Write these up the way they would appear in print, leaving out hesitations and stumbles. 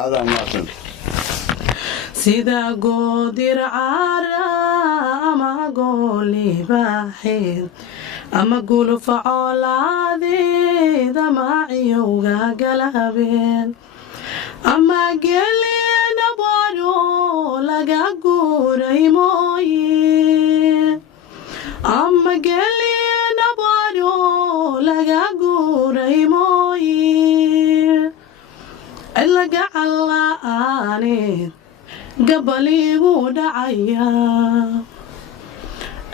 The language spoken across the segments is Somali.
هذا ماسن sida goodir cara ama gooli baaxid ama gulfa colaadid ama ciyowga galabeen ama gelina baro laga guuray mooye ama gelina baro laga guuray mooye ilaga calaanid gabaligu dhacaya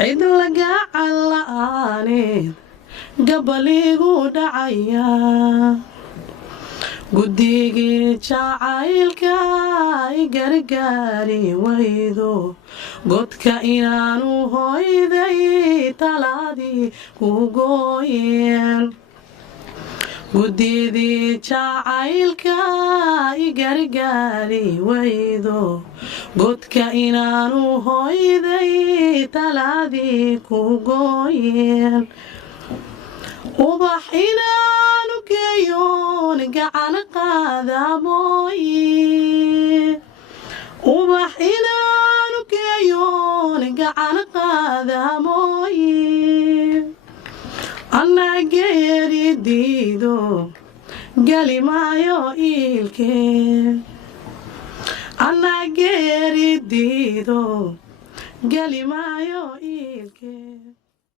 cid laga calaanid gabaligu dhacaya guddigii jacaylka gargaari waydo godka inaanu hoyday talaadii ku gooyeen guddigii jacaylka gargaari waydo godka inaanu hoyday talaadii ku gooyeen ubax inaanu geeyoon gacan qaada mooye ubax inaanu geeyoon gacan qaada mooye anaa geeri diido gali maayo iilkee anaa geeri diido gali maayo iilkee